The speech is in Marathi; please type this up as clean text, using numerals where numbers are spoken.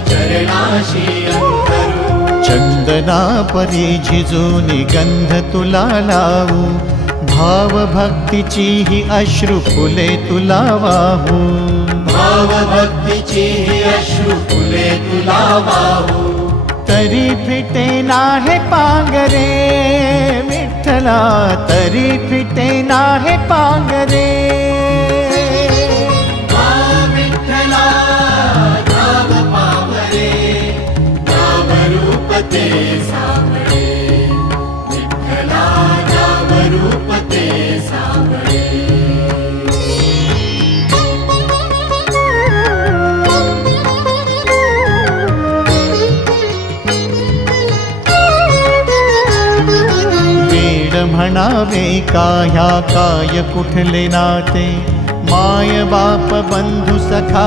चरणाशी अंतरू। चंदना परी झिजूनी गंध तुला लावू, भाव भक्तीची ही अश्रु फुले तुला वाहू। भाव भक्तीची ही अश्रु फुले तुला वाहू। तरी फिटे नाहे पांगरे विठ्ठला, तरी फिटे नाहे पांगरे। विठ्ठला नाम पावरे, नाम रूप ते सावळे। विठ्ठला नाम रूप ते सावळे। म्हणावे काह्या काय कुठले नाते, माय बाप बंधु सखा